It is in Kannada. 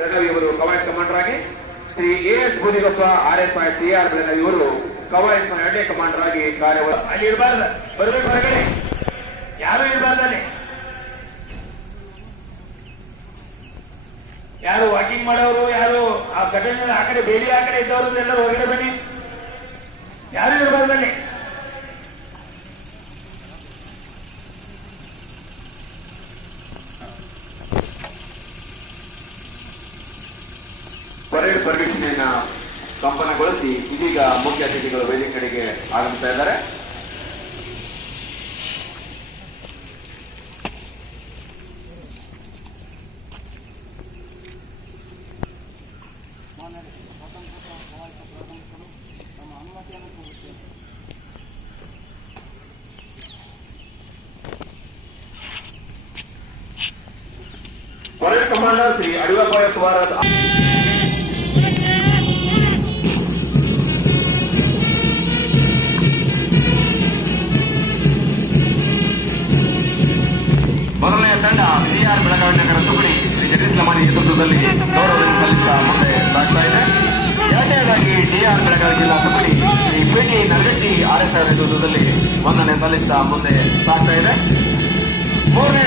ಬೆಳಗಾವಿ ಅವರು ಕವಾಯತ್ ಕಮಾಂಡರ್ ಆಗಿ, Shri A S Boodigoppa RSI CR Belagavi ಅವರು ಕವಾಯತ್ನ 2ನೇ ಕಮಾಂಡರ್ ಆಗಿ ಕಾರ್ಯ. ಅಲ್ಲಿ ಇರಬಾರ್ದು, ಬರಬೇಕು ಹೊರಗಡೆ, ಯಾರು ಇರಬಾರ್ದು ಅಲ್ಲಿ. ಯಾರು ವಾಕಿಂಗ್ ಮಾಡೋರು, ಯಾರು ಆ ಘಟನೆ ಆ ಕಡೆ ಬೇಲಿ ಆ ಕಡೆ ಇದ್ದವರು ಎಲ್ಲರೂ ಹೊರಗಡೆ ಬನ್ನಿ, ಯಾರು ಇರಬಾರ್ದಲ್ಲಿ. ಪರೇಡ್ ಪರಿವೀಕ್ಷಣೆಯನ್ನ ಸಂಪನ್ನಗೊಳಿಸಿ ಇದೀಗ ಮುಖ್ಯ ಅತಿಥಿಗಳು ವೇದಿಕೆ ಕಡೆಗೆ ಆಗಮಿಸ್ತಾ ಇದ್ದಾರೆ. ಪರೇಡ್ ಕಮಾಂಡರ್ ಶ್ರೀ ಅಡಿವಪಾಯ ಸುವಾರದ್ ಮೊದಲನೆಯ ತಂಡ CR ಬೆಳಗಾವಿ ನಗರ ತುಕಡಿ ಶ್ರೀ ಜಗದೀಶ್ ಲಮಾನಿ ನೇತೃತ್ವದಲ್ಲಿ ಗೌರವವನ್ನು ಸಲ್ಲಿಸುತ್ತಾ ಮುಂದೆ ಸಾಗ್ತಾ ಇದೆ. ಎರಡನೇದಾಗಿ DR ಬೆಳಗಾವಿ ಜಿಲ್ಲಾ ತುಕಡಿ ಶ್ರೀ PT ನರಗಟ್ಟಿ RSI ನೇತೃತ್ವದಲ್ಲಿ ವಂದನೆ ಸಲ್ಲಿಸುತ್ತಾ ಮುಂದೆ ಸಾಗ್ತಾ ಇದೆ. ಮೂರನೇ